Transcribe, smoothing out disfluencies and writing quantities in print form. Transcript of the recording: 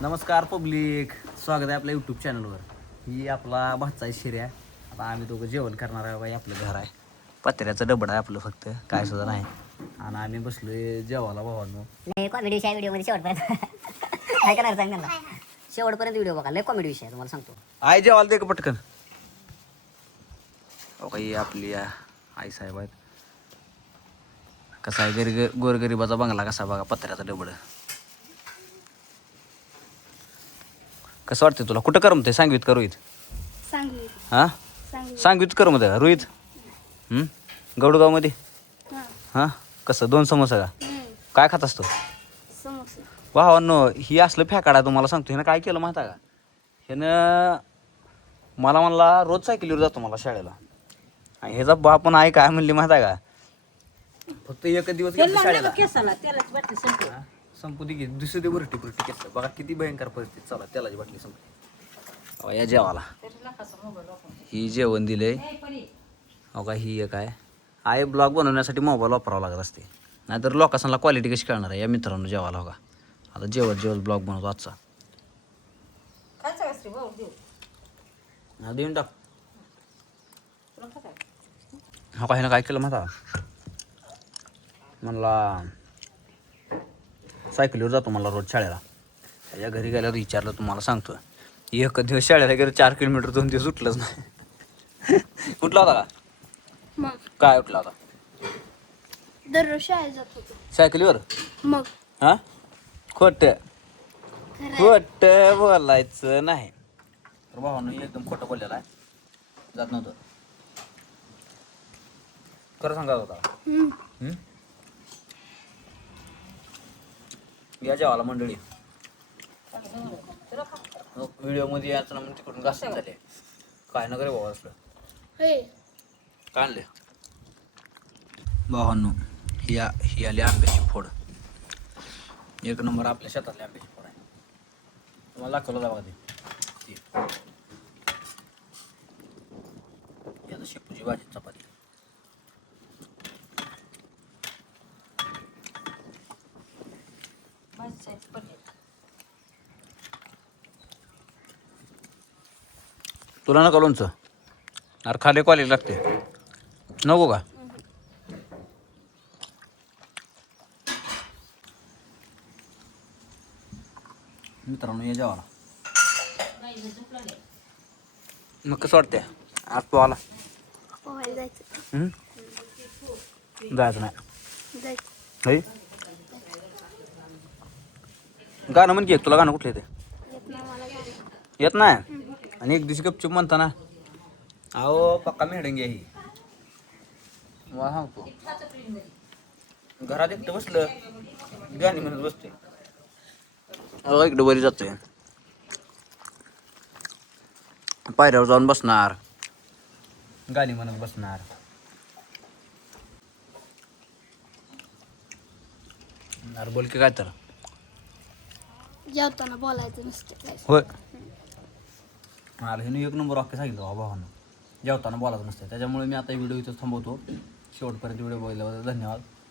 नमस्कार पब्लिक, स्वागत आहे आपल्या यूट्यूब चॅनलवर. ही आपला भातचा शिर्या. आता आम्ही दोघं जेवण करणार आहे. बाई आपलं घर आहे, पत्र्याचं डबड आहे आपलं, फक्त काय सुद्धा नाही. आणि आम्ही बसलोय जेवायला भावांनो. लय कॉमेडी विषय व्हिडिओ मध्ये शेवटपर्यंत काय करणार सांग त्यांना. शेवटपर्यंत व्हिडिओ बघा, लय कॉमेडी विषय आहे तुम्हाला सांगतो. आई जेवायला दे का पटकन. हो काही आपली आई साहेब आहेत. कसा आहे गोरगरिबाचा बंगला कसा बघा, पत्र्याचा डबड. कसं वाटतं तुला? कुठं करमते? सांगवीत का रोहित? हां सांगवीत करमत का रोहित? गौडगावमध्ये. हां कसं 2 समोसा का? काय खात असतो? भावांनो, ही असलं फॅकाडा तुम्हाला सांगतो. ह्यानं काय केलं माहिती आहे का? ह्यानं मला म्हणला रोज सायकलीवर जातो मला शाळेला. आणि ह्याचा बाप पण आई काय म्हणली माहिती आहे का? फक्त एक दिवस गेलो शाळेला. संपू दे की दुसरी दे बुरटी केस. बघा किती भयंकर परिस्थिती. चला त्याला बाटली संपली. या जेवाला ही जेवण दिले. हो का, ही एक आहे ब्लॉग बनवण्यासाठी मोबाईल वापरावा लागत असते, नाहीतर लोकांना क्वालिटी कशी कळणार आहे. या मित्रांनो जेवायला. हो का, आता जेवत ब्लॉग बनवतो आजचा. देऊन टाक. हो का, ह्यानं काय केलं माहिती आहे? म्हणला सायकलीवर जातो मला रोज शाळेला. त्याच्या घरी गेल्यावर विचारलं, तुम्हाला सांगतो, एक दिवस शाळेला गेलं 4 किलोमीटर 2 दिवस उठलंच नाही. उठला होता का? काय उठला होता? दररोज शाळेत जात होतो सायकलीवर. मग हा खोट बोलायचं नाही. तर भावानं एकदम खोटं बोललेलं आहे. जात नव्हतं. खरं सांगत होता. या जेवाला मंडळी. व्हिडिओ मध्ये याच ना, मग तिकडून घासून झाले. काय ना करे भाऊ असलं काय आणले भावांनो. ही आली आंब्याची फोड. 1 नंबर आपल्या शेतातली आंब्याची फोड आहे. तुम्हाला दाखवलं जावा ती. याला शेपूची भाजी, चपाती. तुला नका लोणचं? अरे खाली क्वालिटी लागते. नको का? मित्रांनो या जेवायला. मग कसं वाटतंय आज पोहायला? पोहायला जायचं. जायचं नाही. गाणं म्हण की. तुला गाणं कुठलं येते? येत नाही. आणि एक दिवशी गपचूप म्हणताना अहो पक्का मेडंगी ही वा सांगतो. घरात एकटं बसलं गाणी म्हणत बसते. अहो इकडं बरी जातोय. पायऱ्यावर जाऊन बसणार, गाणी म्हणत बसणार. अरे बोल की काय तर. जेवताना बोलायचं नसतं. होय, मला हे 1 नंबर वाक्य सांगितलं भावानं. जेवताना बोलायचं नसतं. त्याच्यामुळे मी आता व्हिडिओ इथं थांबवतो. शेवटपर्यंत व्हिडिओ बघितल्याबद्दल धन्यवाद.